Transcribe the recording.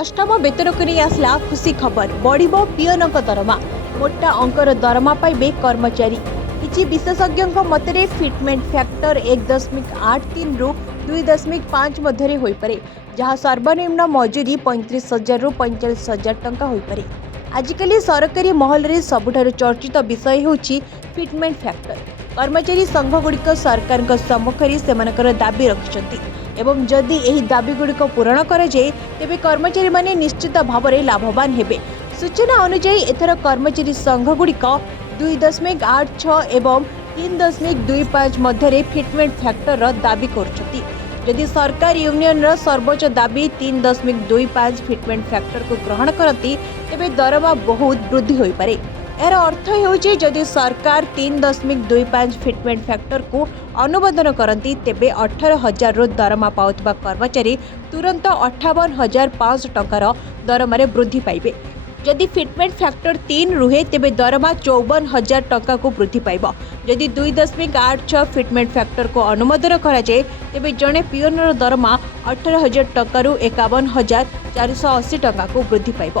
अष्टम वेतन को नहीं आसला खुशी खबर बढ़ पियन दरमा मोटा अंकर दरमा पाइबे कर्मचारी। किछि विशेषज्ञों मतरे फिटमेंट फैक्टर 1.83 रु 2.5 मध्य होई पारे, जहाँ सर्वनिम्न मजूरी 35,000 रु 45,000 टंका होई पारे। आजिकल सरकारी महल रे सबुठारु चर्चित विषय होछि फिटमेंट फैक्टर। कर्मचारी संघगुड़िक सरकार सम्मुखरे सेमानकर दाबी रखिछन्ति एवं जदि एही दाबी गुड़िक पूरण करा जाए तेबे कर्मचारी माने निश्चित भाव में लाभवान हेबे। सूचना अनुसार एथर कर्मचारी संघगुड़िक 2.86 एवं 3.25 मध्य फिटमेंट फैक्टर दाबी करछन्ति। यदि सरकार यूनियन रो सर्वोच्च दाबी 3.25 फिटमेंट फैक्टर को ग्रहण करती तेबे दरमा बहुत वृद्धि होई पारे। यार अर्थ हेउछि जदि सरकार 3.25 फिटमेंट फैक्टर को अनुमोदन करती तेबे 18,000 रु दरमा पाउथबा कर्मचारी तुरंत 58,500 टंकार दरमारे वृद्धि पाइबे। जदि फिटमेंट फैक्टर 3 रुहे तेबे दरमा 54,000 टंका को वृद्धि पाइब। जदि 2.86 फिटमेंट फैक्टर को अनुमोदन करा जाए तेबे जणे पियनर दरमा 18,000 टंका रु 51,480 टंका को वृद्धि पाइब।